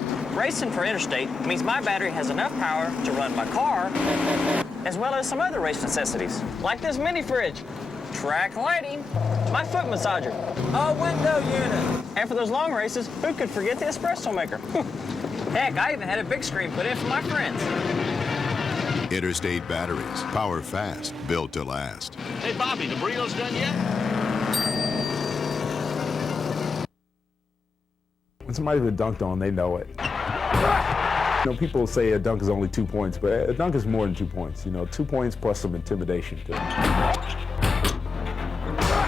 Well, racing for interstate means my battery has enough power to run my car, as well as some other race necessities, like this mini fridge, track lighting, my foot massager, a window unit. And for those long races, who could forget the espresso maker? Heck, I even had a big screen put in for my friends. Interstate batteries, power fast, built to last. Hey, Bobby, the burrito's done yet? When somebody's been dunked on, they know it. You know, people say a dunk is only 2 points, but a dunk is more than 2 points. You know, 2 points plus some intimidation.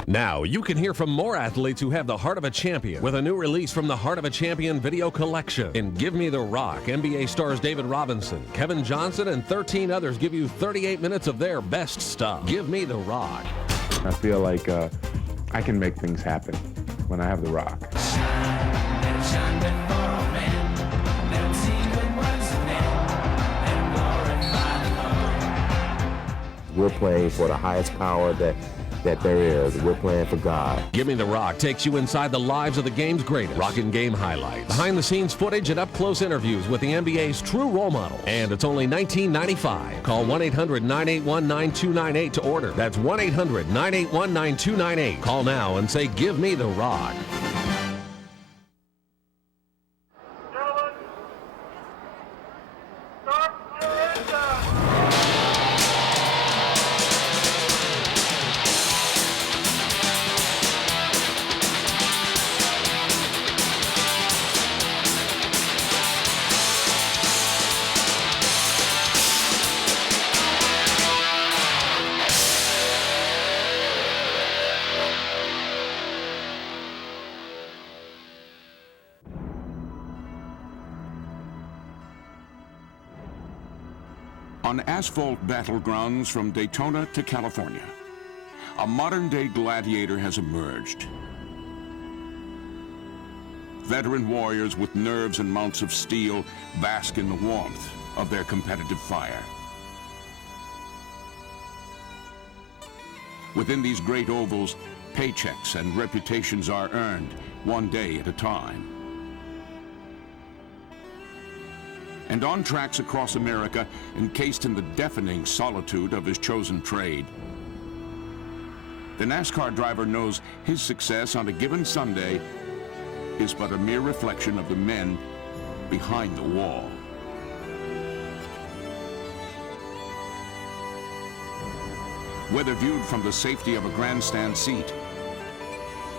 Now, you can hear from more athletes who have the heart of a champion with a new release from the Heart of a Champion video collection. In Give Me the Rock, NBA stars David Robinson, Kevin Johnson, and 13 others give you 38 minutes of their best stuff. Give Me the Rock. I feel like I can make things happen when I have the rock. We're playing for the highest power that there is. We're playing for God. Give Me the Rock takes you inside the lives of the game's greatest. Rockin' game highlights, behind-the-scenes footage, and up-close interviews with the NBA's true role model. And it's only $19.95. Call 1-800-981-9298 to order. That's 1-800-981-9298. Call now and say, Give Me the Rock. On asphalt battlegrounds from Daytona to California, a modern-day gladiator has emerged. Veteran warriors with nerves and mounts of steel bask in the warmth of their competitive fire. Within these great ovals, paychecks and reputations are earned one day at a time. And on tracks across America, encased in the deafening solitude of his chosen trade, the NASCAR driver knows his success on a given Sunday is but a mere reflection of the men behind the wall. Whether viewed from the safety of a grandstand seat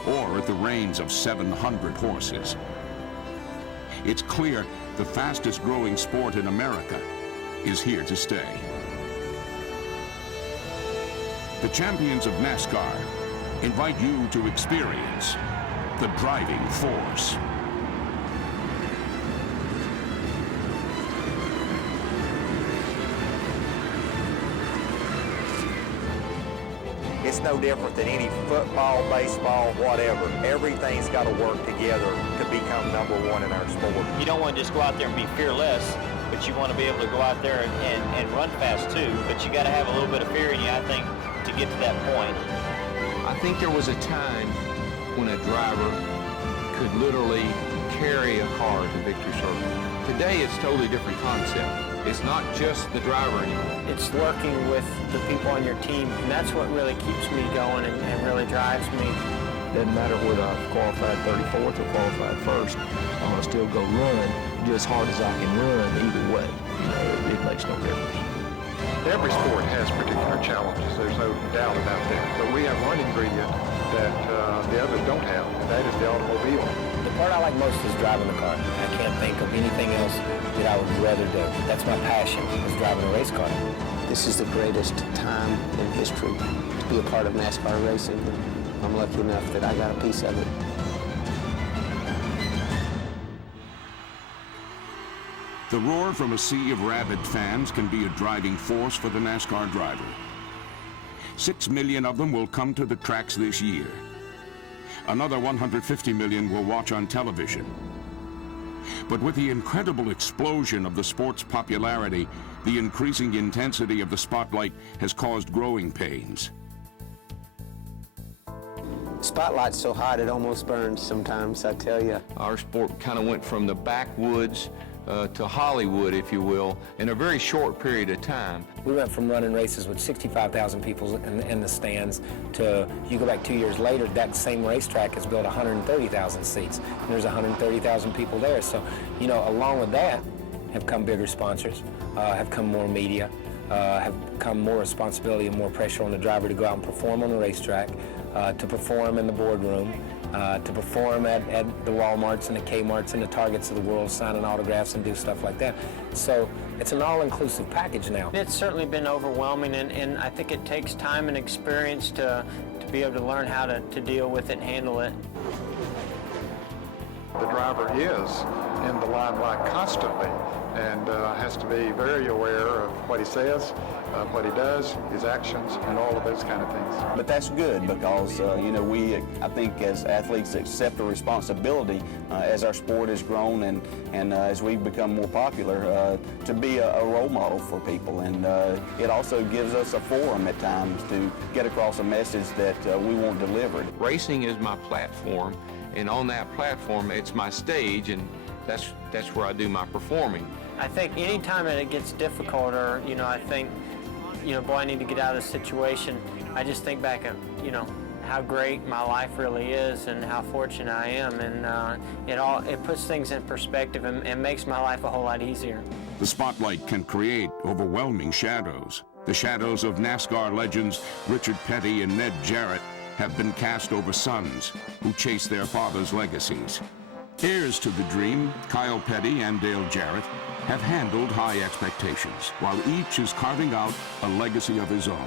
or at the reins of 700 horses, it's clear the fastest growing sport in America is here to stay. The champions of NASCAR invite you to experience the driving force. It's no different than any football, baseball, whatever. Everything's got to work together to become number one in our sport. You don't want to just go out there and be fearless, but you want to be able to go out there and run fast too. But you got to have a little bit of fear in you, I think, to get to that point. I think there was a time when a driver could literally carry a car to victory circle. Today, it's a totally different concept. It's not just the driver anymore. It's working with the people on your team, and that's what really keeps me going and really drives me. Doesn't matter whether I've qualified 34th or qualified first, I'm going to still go run just as hard as I can run either way. You know, it makes no difference. Every sport has particular challenges, there's no doubt about that. But we have one ingredient that the others don't have, and that is the automobile. The part I like most is driving the car. I can't think of anything else that I would rather do. That's my passion, is driving a race car. This is the greatest time in history to be a part of NASCAR racing. I'm lucky enough that I got a piece of it. The roar from a sea of rabid fans can be a driving force for the NASCAR driver. 6 million of them will come to the tracks this year. Another 150 million will watch on television. But with the incredible explosion of the sport's popularity, the increasing intensity of the spotlight has caused growing pains. Spotlight's so hot it almost burns sometimes, I tell you. Our sport kind of went from the backwoods to Hollywood, if you will, in a very short period of time. We went from running races with 65,000 people in the stands to, you go back 2 years later, that same racetrack has built 130,000 seats, and there's 130,000 people there. So, you know, along with that have come bigger sponsors, have come more media, have come more responsibility and more pressure on the driver to go out and perform on the racetrack, to perform in the boardroom, to perform at the Walmarts and the Kmarts and the Targets of the world, signing autographs and do stuff like that. So it's an all-inclusive package now. It's certainly been overwhelming, and I think it takes time and experience to be able to learn how to deal with it and handle it. The driver is in the limelight constantly and has to be very aware of what he says, what he does, his actions, and all of those kind of things. But that's good because, you know, I think as athletes accept the responsibility as our sport has grown and as we've become more popular to be a role model for people. And it also gives us a forum at times to get across a message that we want delivered. Racing is my platform, and on that platform, it's my stage, and that's where I do my performing. I think any time that it gets difficult, or, you know, I think, you know, boy, I need to get out of this situation, I just think back at, you know, how great my life really is and how fortunate I am, and it puts things in perspective and makes my life a whole lot easier. The spotlight can create overwhelming shadows. The shadows of NASCAR legends Richard Petty and Ned Jarrett have been cast over sons who chase their father's legacies. Heirs to the dream, Kyle Petty and Dale Jarrett have handled high expectations, while each is carving out a legacy of his own.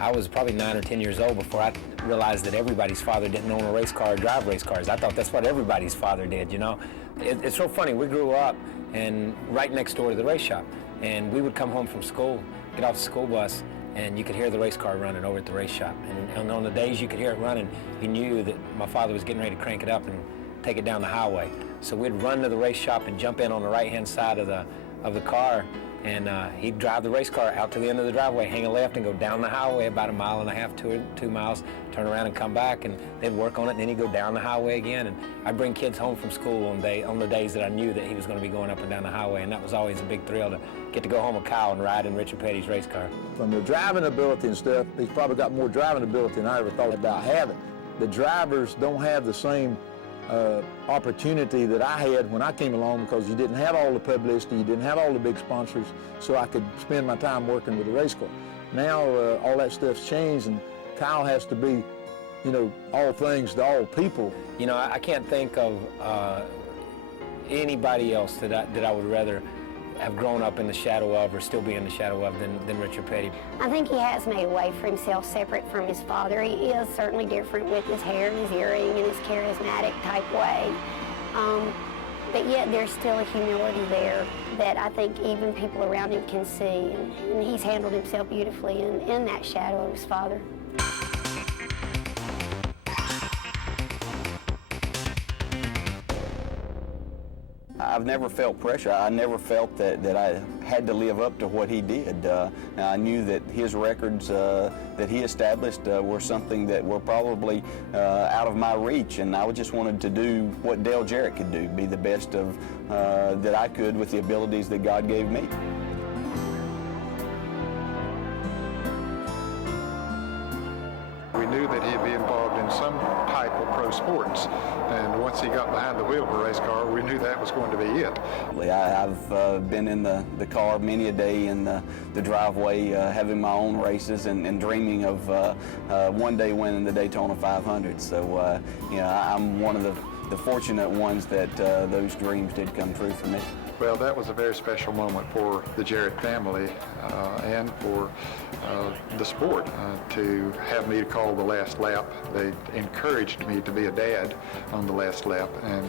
I was probably 9 or 10 years old before I realized that everybody's father didn't own a race car or drive race cars. I thought that's what everybody's father did, you know. It's so funny, we grew up and right next door to the race shop, and we would come home from school, get off the school bus, and you could hear the race car running over at the race shop. And on the days you could hear it running, you knew that my father was getting ready to crank it up and take it down the highway. So we'd run to the race shop and jump in on the right-hand side of the car, and he'd drive the race car out to the end of the driveway, hang a left, and go down the highway about 1.5 miles, 2 miles, turn around and come back, and they'd work on it, and then he'd go down the highway again. And I'd bring kids home from school on the days that I knew that he was going to be going up and down the highway, and that was always a big thrill to get to go home with Kyle and ride in Richard Petty's race car. From the driving ability and stuff, he's probably got more driving ability than I ever thought about having. The drivers don't have the same opportunity that I had when I came along, because you didn't have all the publicity, you didn't have all the big sponsors, so I could spend my time working with the race car. Now all that stuff's changed, and Kyle has to be, you know, all things to all people. You know, I can't think of anybody else that I would rather have grown up in the shadow of or still be in the shadow of than Richard Petty. I think he has made a way for himself separate from his father. He is certainly different with his hair and his earring and his charismatic type way. But yet there's still a humility there that I think even people around him can see. And he's handled himself beautifully in that shadow of his father. I've never felt pressure. I never felt that I had to live up to what he did. I knew that his records that he established were something that were probably out of my reach, and I just wanted to do what Dale Jarrett could do, be the best of that I could with the abilities that God gave me. We knew that he'd be involved in some type of pro sports, and once he got behind the wheel of a race car, we knew that was going to be it. I've been in the car many a day in the driveway, having my own races and dreaming of one day winning the Daytona 500. So, you know, I'm one of the fortunate ones that those dreams did come true for me. Well, that was a very special moment for the Jarrett family and for the sport to have me call the last lap. They encouraged me to be a dad on the last lap, and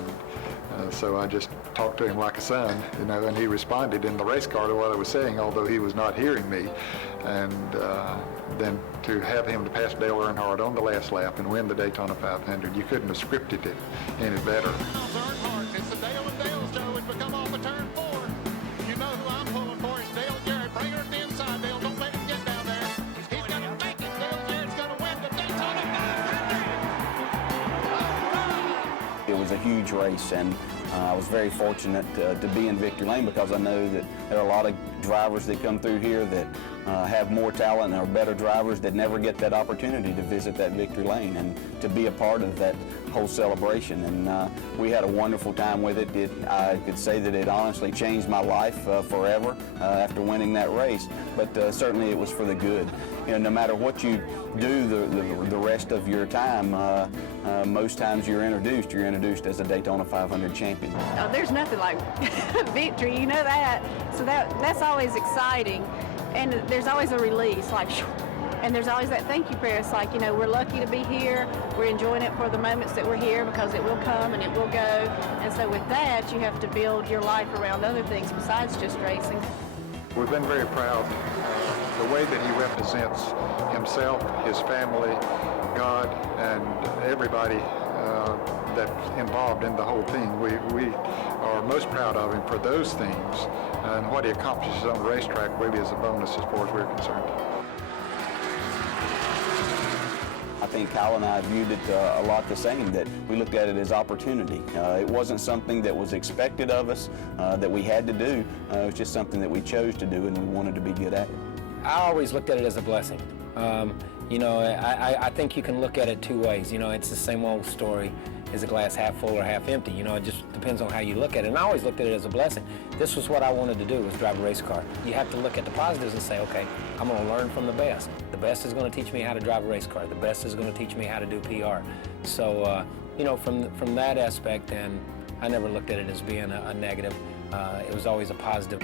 so I just talked to him like a son, you know, and he responded in the race car to what I was saying, although he was not hearing me. And then to have him to pass Dale Earnhardt on the last lap and win the Daytona 500, you couldn't have scripted it any better. It's the Dale and Dale show. It's become off of turn 4. You know who I'm pulling for. It's Dale Jarrett. Bring her to the inside, Dale. Don't let him huge race, and I was very fortunate to be in Victory Lane because I know that there are a lot of drivers that come through here that have more talent and are better drivers that never get that opportunity to visit that Victory Lane and to be a part of that whole celebration. And we had a wonderful time with it. I could say that it honestly changed my life forever after winning that race, but certainly it was for the good. You know, no matter what you do the rest of your time, most times you're introduced as a Daytona 500 champion. Oh, there's nothing like victory, you know that. So that's always exciting. And there's always a release, like, and there's always that thank you prayer. It's like, you know, we're lucky to be here. We're enjoying it for the moments that we're here because it will come and it will go. And so with that, you have to build your life around other things besides just racing. We've been very proud. The way that he represents himself, his family, God, and everybody that's involved in the whole thing. We are most proud of him for those things, and what he accomplishes on the racetrack really is a bonus as far as we're concerned. I think Kyle and I viewed it a lot the same, that we looked at it as opportunity. It wasn't something that was expected of us, that we had to do. It was just something that we chose to do and we wanted to be good at it. I always looked at it as a blessing. You know, I think you can look at it two ways. You know, it's the same old story. Is the glass half full or half empty? You know, it just depends on how you look at it. And I always looked at it as a blessing. This was what I wanted to do, was drive a race car. You have to look at the positives and say, okay, I'm going to learn from the best. The best is going to teach me how to drive a race car. The best is going to teach me how to do PR. So, you know, from that aspect, then I never looked at it as being a negative. It was always a positive.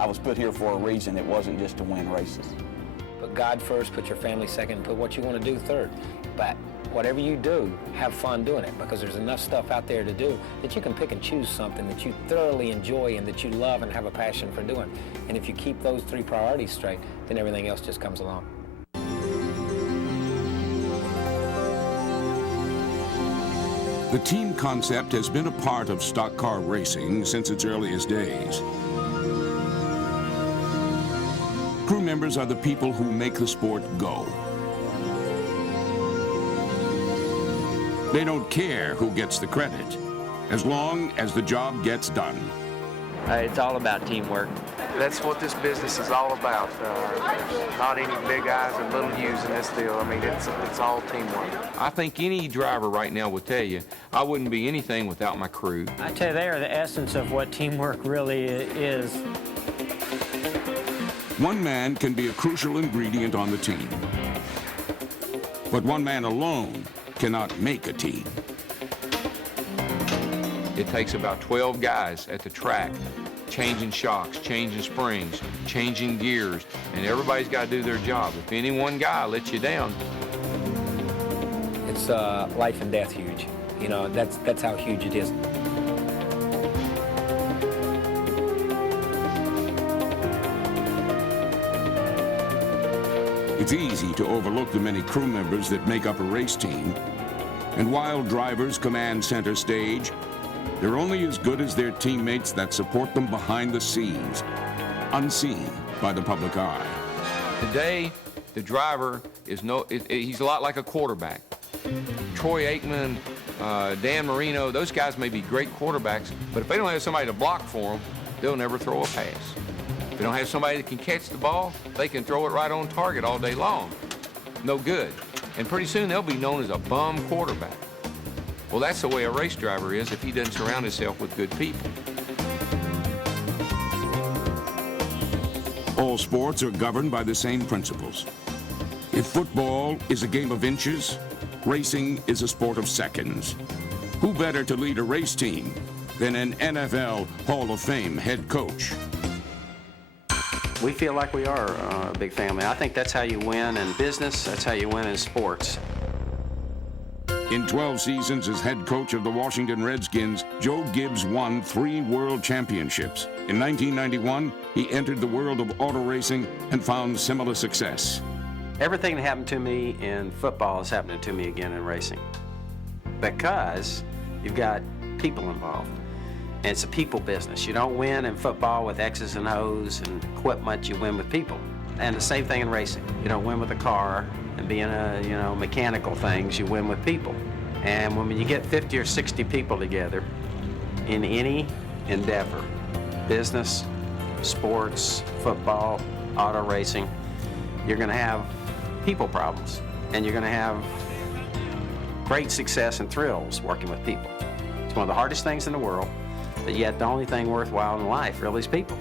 I was put here for a reason. It wasn't just to win races. Put God first, put your family second, put what you want to do third. But whatever you do, have fun doing it, because there's enough stuff out there to do that you can pick and choose something that you thoroughly enjoy and that you love and have a passion for doing. And if you keep those three priorities straight, then everything else just comes along. The team concept has been a part of stock car racing since its earliest days. Crew members are the people who make the sport go. They don't care who gets the credit, as long as the job gets done. It's all about teamwork. That's what this business is all about. Not any big eyes and little U's in this deal. I mean, it's all teamwork. I think any driver right now will tell you, I wouldn't be anything without my crew. I tell you, they are the essence of what teamwork really is. One man can be a crucial ingredient on the team, but one man alone cannot make a team. It takes about 12 guys at the track, changing shocks, changing springs, changing gears, and everybody's got to do their job. If any one guy lets you down, it's life and death huge. You know, that's how huge it is. It's easy to overlook the many crew members that make up a race team. And while drivers command center stage, they're only as good as their teammates that support them behind the scenes, unseen by the public eye. Today, the driver is he's a lot like a quarterback. Troy Aikman, Dan Marino, those guys may be great quarterbacks, but if they don't have somebody to block for them, they'll never throw a pass. If they don't have somebody that can catch the ball, they can throw it right on target all day long. No good. And pretty soon they'll be known as a bum quarterback. Well, that's the way a race driver is if he doesn't surround himself with good people. All sports are governed by the same principles. If football is a game of inches, racing is a sport of seconds. Who better to lead a race team than an NFL Hall of Fame head coach? We feel like we are a big family. I think that's how you win in business. That's how you win in sports. In 12 seasons as head coach of the Washington Redskins, Joe Gibbs won 3 world championships. In 1991, he entered the world of auto racing and found similar success. Everything that happened to me in football is happening to me again in racing, because you've got people involved. And it's a people business. You don't win in football with X's and O's and equipment, you win with people. And the same thing in racing. You don't win with a car, and being a, mechanical things. You win with people. And when you get 50 or 60 people together in any endeavor, business, sports, football, auto racing, you're going to have people problems, and you're going to have great success and thrills working with people. It's one of the hardest things in the world, but yet the only thing worthwhile in life really is people.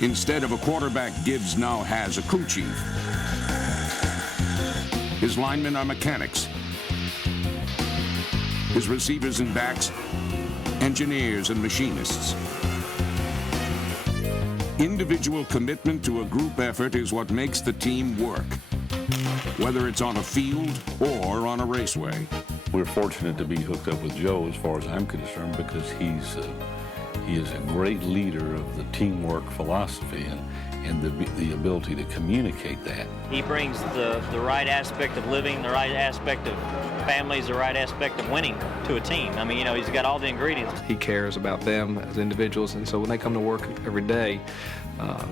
Instead of a quarterback, Gibbs now has a crew chief. His linemen are mechanics. His receivers and backs, engineers and machinists. Individual commitment to a group effort is what makes the team work, whether it's on a field or on a raceway. We're fortunate to be hooked up with Joe, as far as I'm concerned, because he is a great leader of the teamwork philosophy and the ability to communicate that. He brings the right aspect of living, the right aspect of families, the right aspect of winning to a team. I mean, he's got all the ingredients. He cares about them as individuals, and so when they come to work every day,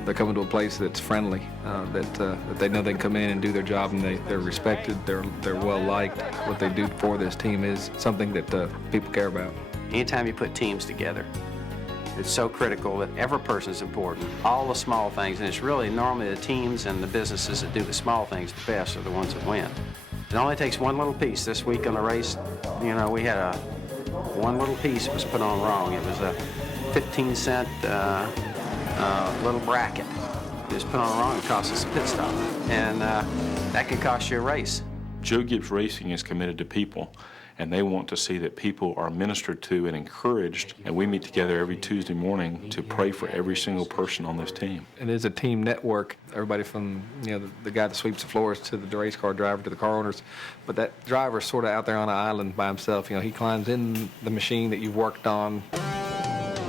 they're coming to a place that's friendly, that they know they can come in and do their job, and they're respected, they're well liked. What they do for this team is something that people care about. Anytime you put teams together, it's so critical that every person is important, all the small things, and it's really normally the teams and the businesses that do the small things the best are the ones that win. It only takes one little piece. This week on the race, we had one little piece was put on wrong. It was a 15-cent little bracket. It was put on wrong and cost us a pit stop, and that could cost you a race. Joe Gibbs Racing is committed to people, and they want to see that people are ministered to and encouraged, and we meet together every Tuesday morning to pray for every single person on this team. It is a team network. Everybody from the guy that sweeps the floors to the race car driver to the car owners, but that driver's sort of out there on an island by himself. He climbs in the machine that you've worked on.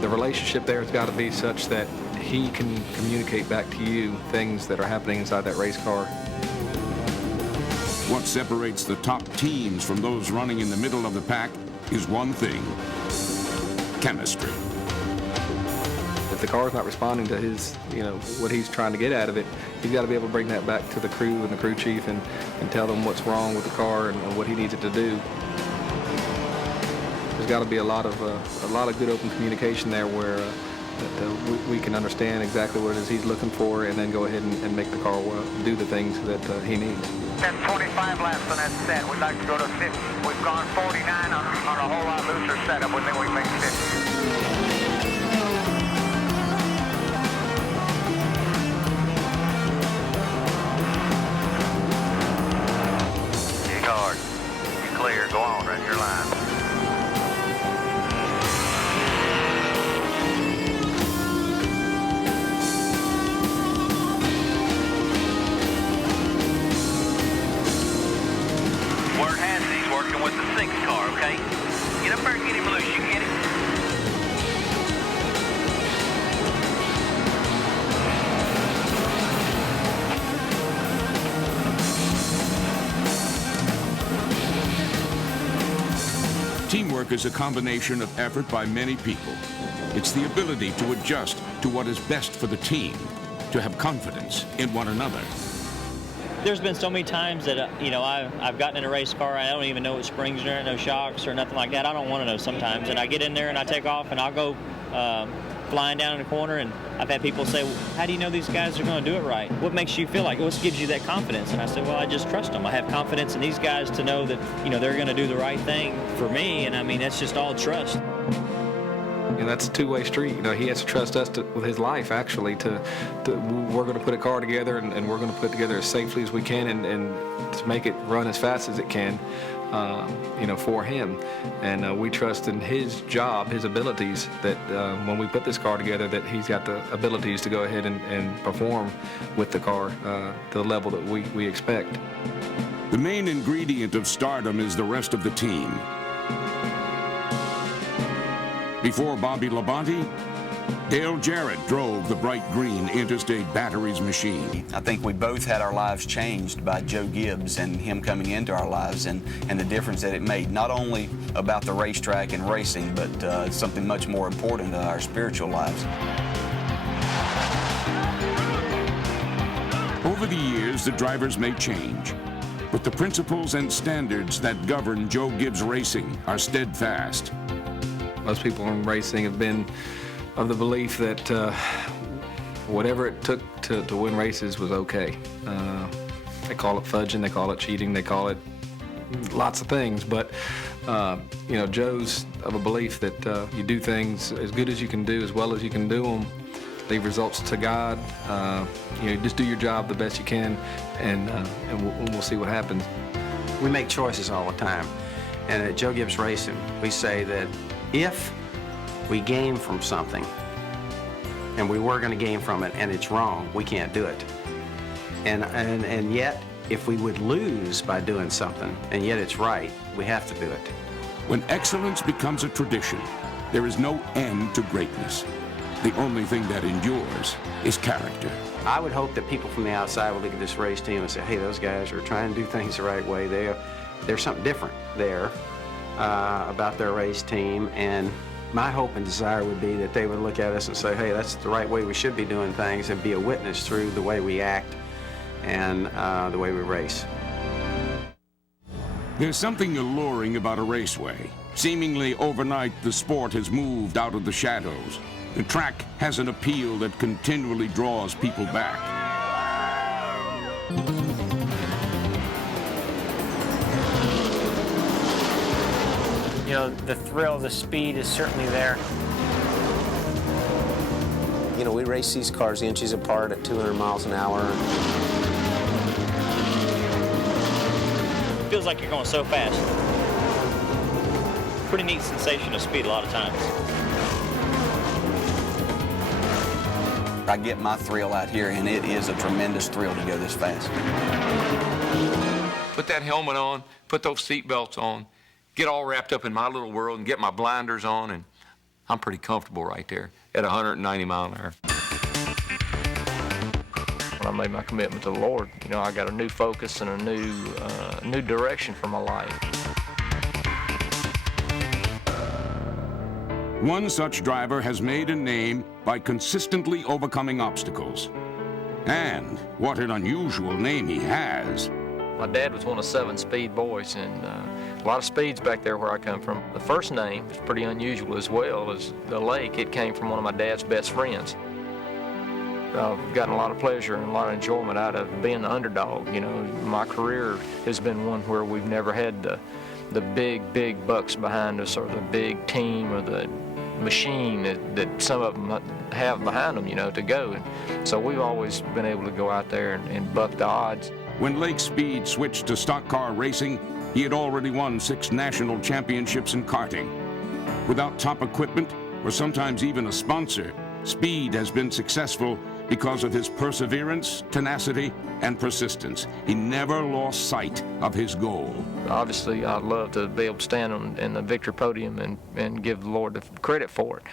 The relationship there has got to be such that he can communicate back to you things that are happening inside that race car. What separates the top teams from those running in the middle of the pack is one thing: chemistry. If the car's not responding to his, what he's trying to get out of it, he's got to be able to bring that back to the crew and the crew chief and tell them what's wrong with the car and what he needs it to do. There's got to be a lot of good open communication there where that we can understand exactly what it is he's looking for, and then go ahead and make the car do the things that he needs. 25 laps on that set. We'd like to go to 50. We've gone 49 on a whole lot looser setup. We think we can make 50. Dig hard. Be clear. Go on. Run your line. With the 6 car, okay? Get up there and get him loose. You can get him. Teamwork is a combination of effort by many people. It's the ability to adjust to what is best for the team, to have confidence in one another. There's been so many times that, I've gotten in a race car, and I don't even know what springs are in, no shocks or nothing like that. I don't want to know sometimes. And I get in there and I take off and I'll go flying down in the corner, and I've had people say, well, how do you know these guys are going to do it right? What makes you feel like, what gives you that confidence? And I said, well, I just trust them. I have confidence in these guys to know that, they're going to do the right thing for me. And I mean, that's just all trust. That's a two-way street. He has to trust us with his life, actually. We're going to put a car together, and we're going to put it together as safely as we can, and to make it run as fast as it can, for him. And we trust in his job, his abilities, that when we put this car together, that he's got the abilities to go ahead and perform with the car to the level that we expect. The main ingredient of stardom is the rest of the team. Before Bobby Labonte, Dale Jarrett drove the bright green Interstate Batteries machine. I think we both had our lives changed by Joe Gibbs and him coming into our lives, and the difference that it made, not only about the racetrack and racing, but something much more important, our spiritual lives. Over the years, the drivers may change, but the principles and standards that govern Joe Gibbs Racing are steadfast. Most people in racing have been of the belief that whatever it took to win races was okay. They call it fudging, they call it cheating, they call it lots of things, but you know, Joe's of a belief that you do things as good as you can do, as well as you can do them, leave results to God. You know, just do your job the best you can, and we'll see what happens. We make choices all the time, and at Joe Gibbs Racing, we say that if we gain from something, and we were going to gain from it, and it's wrong, we can't do it. And yet, if we would lose by doing something, and yet it's right, we have to do it. When excellence becomes a tradition, there is no end to greatness. The only thing that endures is character. I would hope that people from the outside would look at this race team and say, hey, those guys are trying to do things the right way. There's something different there about their race team, and my hope and desire would be that they would look at us and say, hey, that's the right way we should be doing things, and be a witness through the way we act and the way we race. There's something alluring about a raceway. Seemingly overnight, the sport has moved out of the shadows. The track has an appeal that continually draws people back. You know, the thrill, the speed is certainly there. You know, we race these cars inches apart at 200 miles an hour. Feels like you're going so fast. Pretty neat sensation of speed a lot of times. I get my thrill out here, and it is a tremendous thrill to go this fast. Put that helmet on, put those seat belts on, get all wrapped up in my little world and get my blinders on, and I'm pretty comfortable right there at 190 miles an hour. When I made my commitment to the Lord, you know, I got a new focus and a new direction for my life. One such driver has made a name by consistently overcoming obstacles. And what an unusual name he has. My dad was one of 7 speed boys, and a lot of speeds back there where I come from. The first name is pretty unusual as well as the Lake. It came from one of my dad's best friends. I've gotten a lot of pleasure and a lot of enjoyment out of being the underdog. You know, my career has been one where we've never had the big bucks behind us, or the big team, or the machine that some of them have behind them, you know, to go. And so we've always been able to go out there and buck the odds. When Lake Speed switched to stock car racing, he had already won 6 national championships in karting. Without top equipment, or sometimes even a sponsor, Speed has been successful because of his perseverance, tenacity, and persistence. He never lost sight of his goal. Obviously, I'd love to be able to stand in the victory podium and give the Lord the credit for it.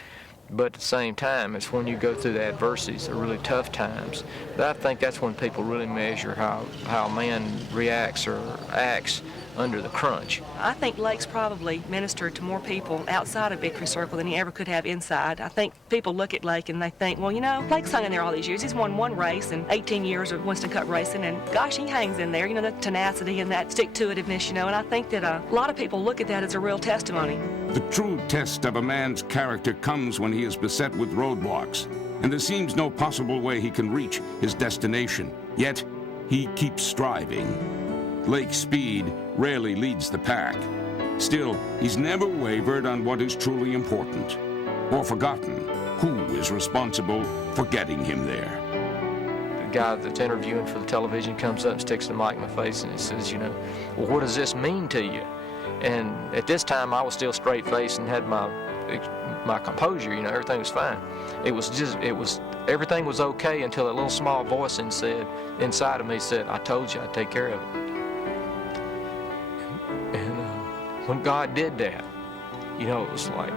But at the same time, it's when you go through the adversities, the really tough times, that I think that's when people really measure how a man reacts or acts under the crunch. I think Lake's probably ministered to more people outside of Victory Circle than he ever could have inside. I think people look at Lake and they think, well, you know, Lake's hung in there all these years. He's won 1 race in 18 years of Winston Cup racing, and gosh, he hangs in there, you know, the tenacity and that stick-to-itiveness, you know, and I think that a lot of people look at that as a real testimony. The true test of a man's character comes when he is beset with roadblocks, and there seems no possible way he can reach his destination. Yet, he keeps striving. Lake Speed rarely leads the pack. Still, he's never wavered on what is truly important, or forgotten who is responsible for getting him there. The guy that's interviewing for the television comes up and sticks the mic in my face and he says, you know, well, what does this mean to you? And at this time, I was still straight-faced and had my composure, you know, everything was fine. Everything was okay until a little small voice inside of me said, I told you I'd take care of it. When God did that, you know, it was like,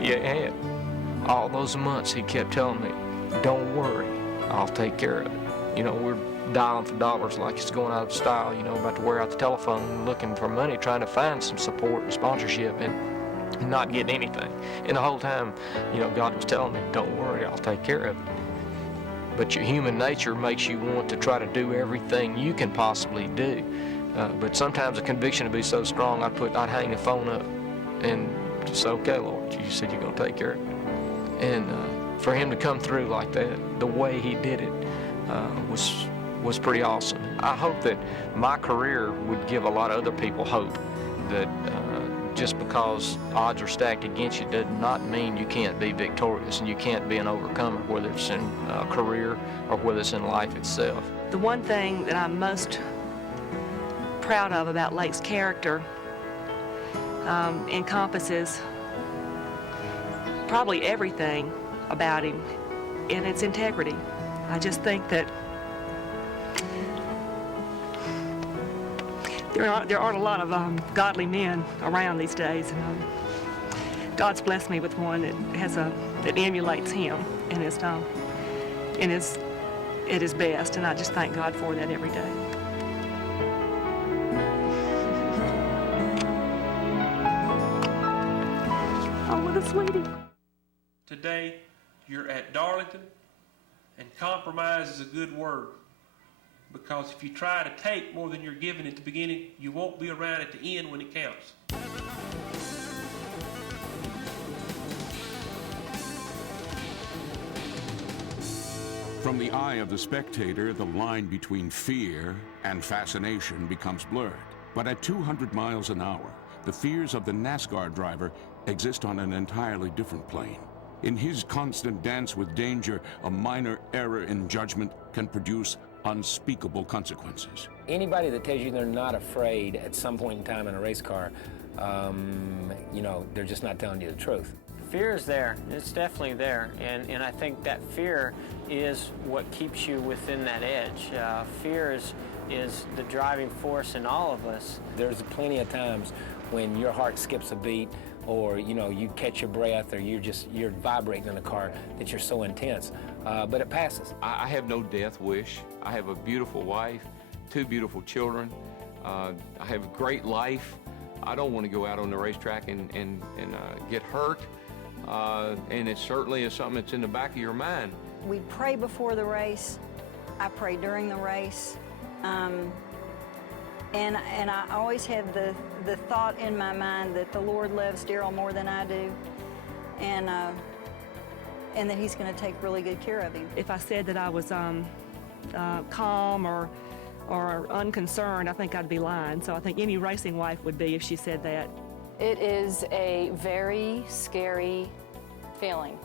yeah, all those months he kept telling me, don't worry, I'll take care of it. You know, we're dialing for dollars like it's going out of style, you know, about to wear out the telephone, looking for money, trying to find some support and sponsorship, and not getting anything. And the whole time, you know, God was telling me, don't worry, I'll take care of it. but your human nature makes you want to try to do everything you can possibly do. But sometimes the conviction would be so strong, I'd hang the phone up and just say, okay, Lord, you said you're going to take care of it. And for him to come through like that, the way he did it, was pretty awesome. I hope that my career would give a lot of other people hope that just because odds are stacked against you does not mean you can't be victorious and you can't be an overcomer, whether it's in a career or whether it's in life itself. The one thing that I'm most proud of about Lake's character encompasses probably everything about him, and its integrity. I just think that there aren't a lot of godly men around these days, and God's blessed me with one that emulates him and is at his best, and I just thank God for that every day. Oh, what a sweetie. Today, you're at Darlington, and compromise is a good word. Because if you try to take more than you're given at the beginning, you won't be around at the end when it counts. From the eye of the spectator, the line between fear and fascination becomes blurred. But at 200 miles an hour, the fears of the NASCAR driver exist on an entirely different plane. In his constant dance with danger, a minor error in judgment can produce unspeakable consequences. Anybody that tells you they're not afraid at some point in time in a race car, they're just not telling you the truth. Fear is there. It's definitely there. And I think that fear is what keeps you within that edge. Fear is the driving force in all of us. There's plenty of times when your heart skips a beat, or you catch your breath, or you're vibrating in the car that you're so intense. But it passes. I have no death wish. I have a beautiful wife, 2 beautiful children. I have a great life. I don't want to go out on the racetrack and get hurt. And it certainly is something that's in the back of your mind. We pray before the race. I pray during the race. And I always have the thought in my mind that the Lord loves Daryl more than I do, and that he's going to take really good care of him. If I said that I was calm or unconcerned, I think I'd be lying. So I think any racing wife would be if she said that. It is a very scary feeling.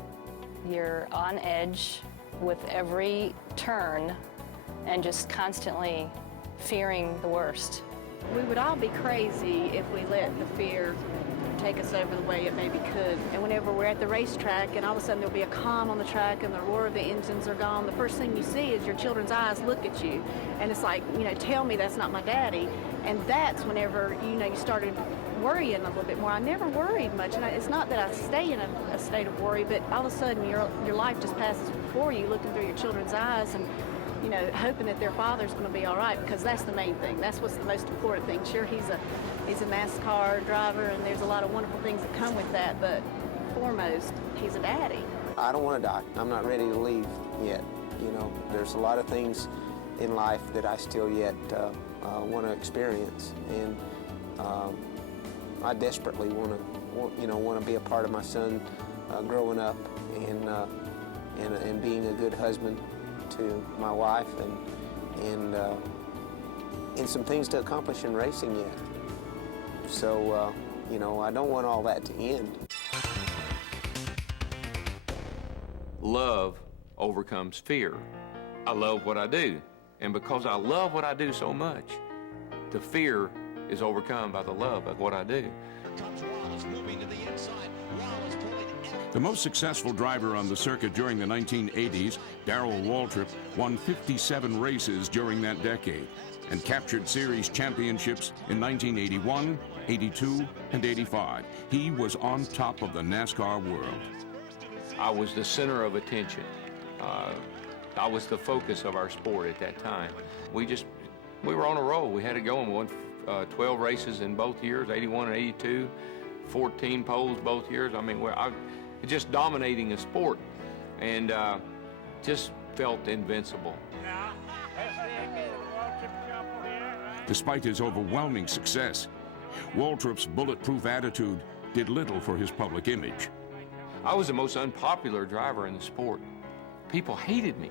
You're on edge with every turn and just constantly fearing the worst. We would all be crazy if we let the fear take us over the way it maybe could. And whenever we're at the racetrack and all of a sudden there'll be a calm on the track and the roar of the engines are gone, the first thing you see is your children's eyes look at you. And it's like, tell me that's not my daddy. And that's whenever, you started worrying a little bit more. I never worried much, and it's not that I stay in a state of worry, but all of a sudden your life just passes before you, looking through your children's eyes and hoping that their father's going to be all right, because that's the main thing. That's what's the most important thing. Sure, he's a NASCAR driver, and there's a lot of wonderful things that come with that, but foremost, he's a daddy. I don't want to die. I'm not ready to leave yet. There's a lot of things in life that I still yet want to experience, and I desperately want to be a part of my son growing up and being a good husband to my wife, and some things to accomplish in racing yet. So, I don't want all that to end. Love overcomes fear. I love what I do, and because I love what I do so much, the fear is overcome by the love of what I do. The most successful driver on the circuit during the 1980s, Darrell Waltrip, won 57 races during that decade and captured series championships in 1981, 82, and 85. He was on top of the NASCAR world. I was the center of attention. I was the focus of our sport at that time. We were on a roll. We had it going. We won 12 races in both years, 81 and 82, 14 poles both years. I mean, just dominating the sport, and just felt invincible. Despite his overwhelming success, Waltrip's bulletproof attitude did little for his public image. I was the most unpopular driver in the sport. People hated me.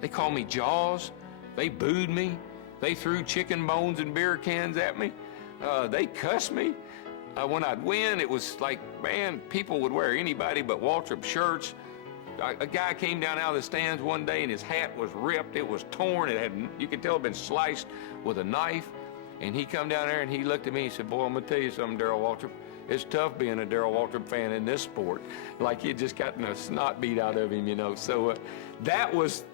They called me Jaws. They booed me. They threw chicken bones and beer cans at me. They cussed me. When I'd win, it was like, man, people would wear anybody but Waltrip shirts. A guy came down out of the stands one day and his hat was ripped. It was torn. It had, you could tell it had been sliced with a knife. And he come down there and he looked at me and he said, boy, I'm gonna tell you something, Darrell Waltrip. It's tough being a Darrell Waltrip fan in this sport. Like he'd just gotten a snot beat out of him, you know. So that was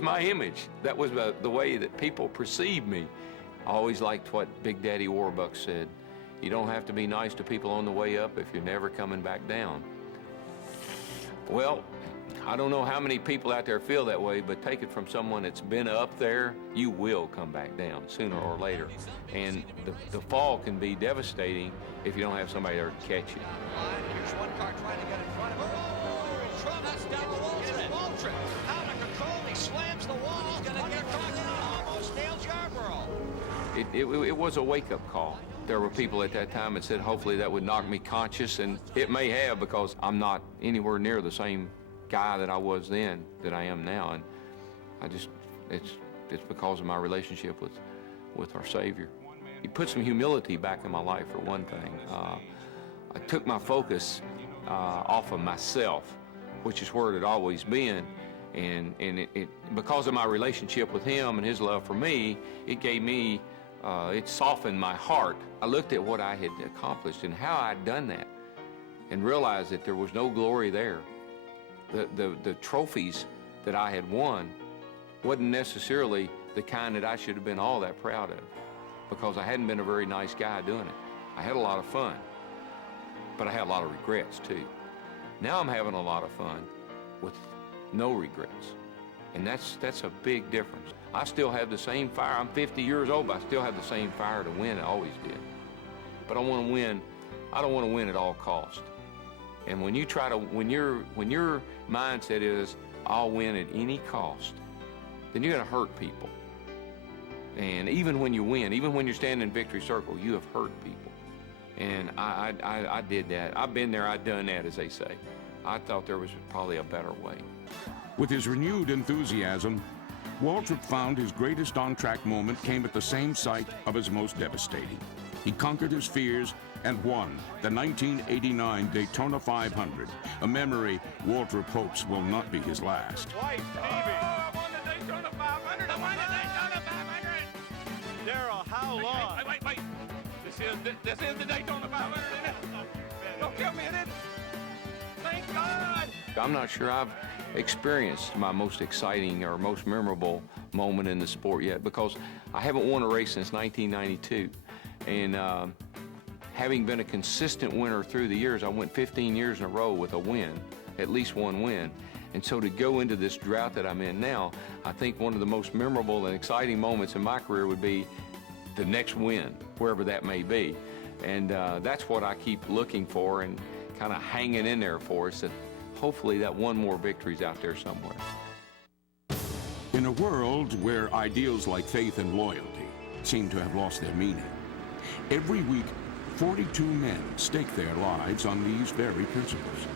my image. That was the way that people perceived me. I always liked what Big Daddy Warbucks said. You don't have to be nice to people on the way up if you're never coming back down. Well, I don't know how many people out there feel that way, but take it from someone that's been up there, you will come back down sooner or later. And the fall can be devastating if you don't have somebody there to catch you. Here's one car trying to get in front of him. Oh, Trump, that's Darrell Waltrip. Waltrip, out of control, he slams the wall. He's going to get caught and almost nails Yarborough. It was a wake-up call. There were people at that time that said hopefully that would knock me conscious, and it may have, because I'm not anywhere near the same guy that I was then that I am now, and it's because of my relationship with our Savior. He put some humility back in my life, for one thing. I took my focus off of myself, which is where it had always been, and it because of my relationship with him and his love for me, it gave me it softened my heart. I looked at what I had accomplished and how I'd done that, and realized that there was no glory there. The trophies that I had won wasn't necessarily the kind that I should have been all that proud of, because I hadn't been a very nice guy doing it. I had a lot of fun, but I had a lot of regrets too. Now I'm having a lot of fun with no regrets, and that's a big difference. I still have the same fire. I'm 50 years old, but I still have the same fire to win. I always did. But I want to win. I don't want to win at all costs. And when you try to, when your mindset is, I'll win at any cost, then you're going to hurt people. And even when you win, even when you're standing in victory circle, you have hurt people. And I did that. I've been there, I've done that, as they say. I thought there was probably a better way. With his renewed enthusiasm, Waltrip found his greatest on-track moment came at the same site of his most devastating. He conquered his fears and won the 1989 Daytona 500, a memory Waltrip hopes will not be his last. White, I won the Daytona 500. I won the Daytona 500. Darrell, how long? Wait. This is the Daytona 500, isn't it? Don't kill me, it isn't. Thank God. I'm not sure I've experienced my most exciting or most memorable moment in the sport yet, because I haven't won a race since 1992. And having been a consistent winner through the years, I went 15 years in a row with a win, at least one win. And so to go into this drought that I'm in now, I think one of the most memorable and exciting moments in my career would be the next win, wherever that may be. And that's what I keep looking for and kind of hanging in there for, is that hopefully that one more victory's out there somewhere. In a world where ideals like faith and loyalty seem to have lost their meaning, every week 42 men stake their lives on these very principles.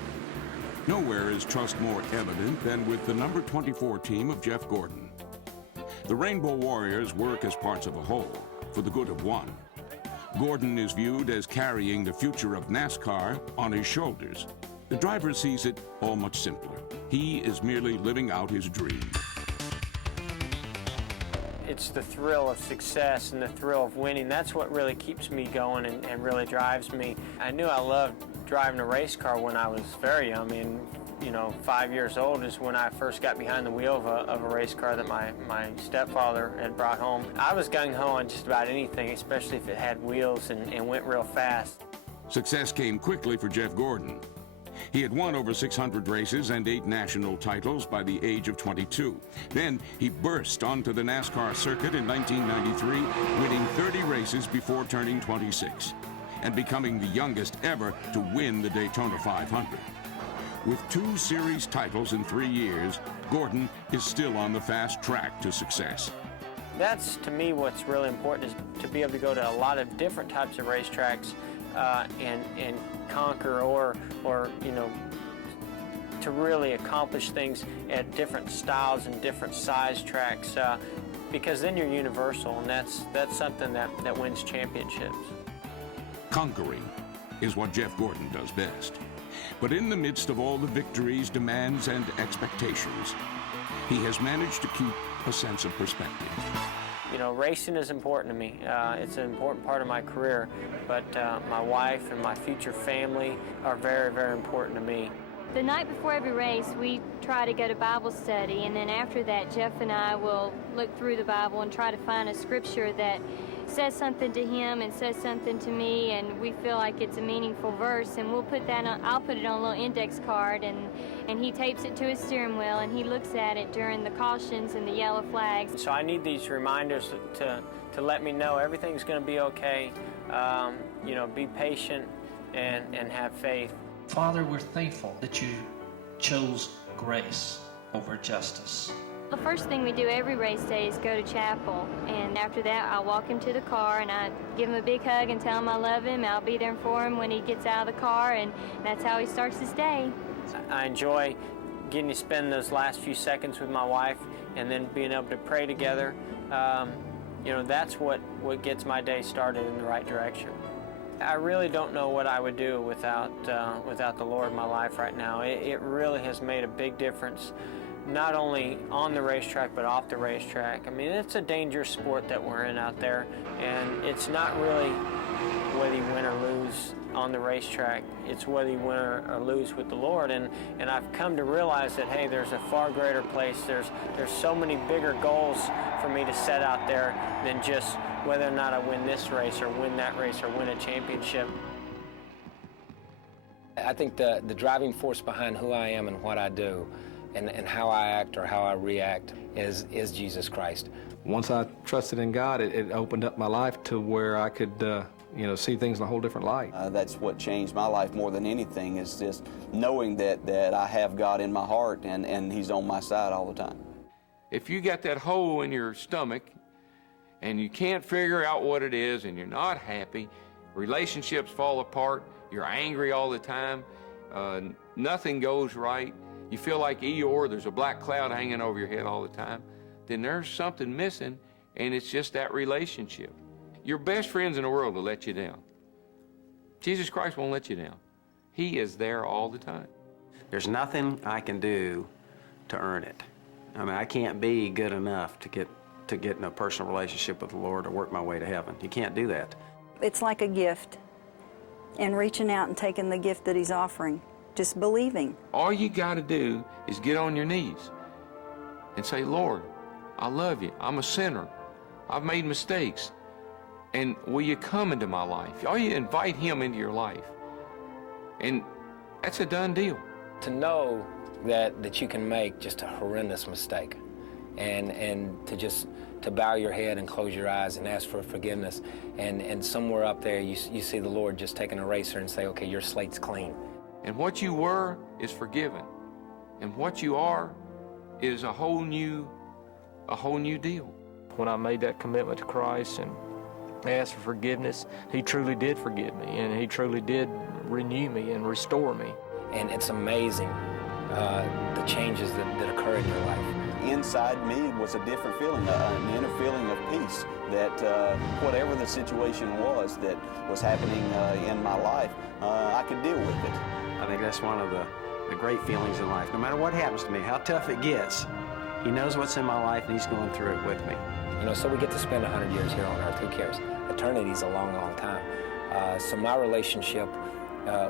Nowhere is trust more evident than with the number 24 team of Jeff Gordon. The Rainbow Warriors work as parts of a whole for the good of one. Gordon is viewed as carrying the future of NASCAR on his shoulders. The driver sees it all much simpler. He is merely living out his dream. It's the thrill of success and the thrill of winning. That's what really keeps me going and really drives me. I knew I loved driving a race car when I was very young. I mean, 5 years old is when I first got behind the wheel of a race car that my stepfather had brought home. I was gung-ho on just about anything, especially if it had wheels and went real fast. Success came quickly for Jeff Gordon. He had won over 600 races and 8 national titles by the age of 22. Then he burst onto the NASCAR circuit in 1993, winning 30 races before turning 26, and becoming the youngest ever to win the Daytona 500. With 2 series titles in 3 years, Gordon is still on the fast track to success. That's, to me, what's really important, is to be able to go to a lot of different types of racetracks and conquer or you know, to really accomplish things at different styles and different size tracks, because then you're universal, and that's something that wins championships. Conquering is what Jeff Gordon does best. But in the midst of all the victories, demands, and expectations, he has managed to keep a sense of perspective. You know, racing is important to me. It's an important part of my career, but my wife and my future family are very, very important to me. The night before every race, we try to go to Bible study, and then after that, Jeff and I will look through the Bible and try to find a scripture that says something to him and says something to me, and we feel like it's a meaningful verse, and we'll put that on, I'll put it on a little index card, and he tapes it to his steering wheel, and he looks at it during the cautions and the yellow flags. So I need these reminders to let me know everything's going to be okay. You know, be patient and have faith. Father, we're thankful that you chose grace over justice. The first thing we do every race day is go to chapel, and after that I'll walk him to the car and I give him a big hug and tell him I love him. I'll be there for him when he gets out of the car, and that's how he starts his day. I enjoy getting to spend those last few seconds with my wife and then being able to pray together. You know, that's what gets my day started in the right direction. I really don't know what I would do without the Lord in my life right now. It really has made a big difference, not only on the racetrack, but off the racetrack. I mean, it's a dangerous sport that we're in out there, and it's not really whether you win or lose on the racetrack. It's whether you win or lose with the Lord, and I've come to realize that, hey, there's a far greater place. There's so many bigger goals for me to set out there than just whether or not I win this race or win that race or win a championship. I think the driving force behind who I am and what I do and how I act or how I react is Jesus Christ. Once I trusted in God, it opened up my life to where I could you know, see things in a whole different light. That's what changed my life more than anything, is just knowing that I have God in my heart and He's on my side all the time. If you got that hole in your stomach and you can't figure out what it is and you're not happy, relationships fall apart, you're angry all the time, nothing goes right, you feel like Eeyore, there's a black cloud hanging over your head all the time, then there's something missing, and it's just that relationship. Your best friends in the world will let you down. Jesus Christ won't let you down. He is there all the time. There's nothing I can do to earn it. I mean, I can't be good enough to get in a personal relationship with the Lord or work my way to heaven. You can't do that. It's like a gift, and reaching out and taking the gift that He's offering, just believing. All you got to do is get on your knees and say, Lord, I love you. I'm a sinner. I've made mistakes. And will you come into my life? All you invite Him into your life. And that's a done deal. To know that you can make just a horrendous mistake and to bow your head and close your eyes and ask for forgiveness, and somewhere up there you see the Lord just take an eraser and say, okay, your slate's clean. And what you were is forgiven. And what you are is a whole new deal. When I made that commitment to Christ and asked for forgiveness, He truly did forgive me, and He truly did renew me and restore me. And it's amazing the changes that occur in your life. Inside me was a different feeling, an inner feeling of peace, that whatever the situation was that was happening in my life, I could deal with it. I think that's one of the great feelings in life. No matter what happens to me, how tough it gets, He knows what's in my life and He's going through it with me. You know, so we get to spend 100 years here on earth. Who cares? Eternity's a long, long time. So my relationship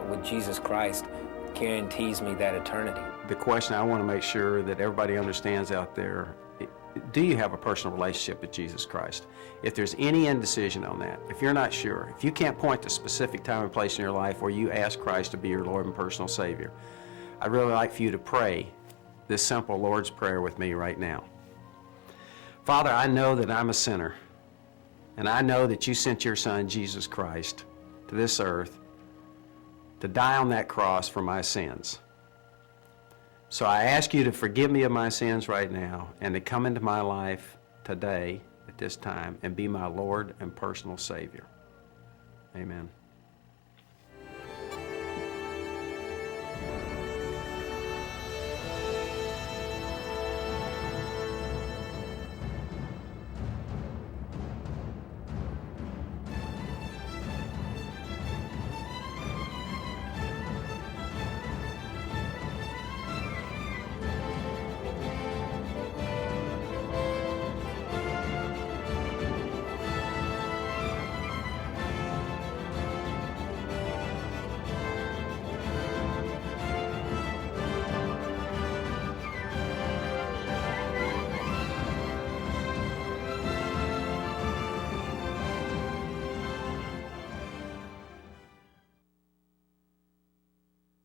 with Jesus Christ guarantees me that eternity. The question I want to make sure that everybody understands out there, do you have a personal relationship with Jesus Christ? If there's any indecision on that, if you're not sure, if you can't point to a specific time and place in your life where you ask Christ to be your Lord and personal Savior, I'd really like for you to pray this simple Lord's Prayer with me right now. Father, I know that I'm a sinner, and I know that you sent your Son, Jesus Christ, to this earth to die on that cross for my sins. So I ask you to forgive me of my sins right now and to come into my life today at this time and be my Lord and personal Savior. Amen.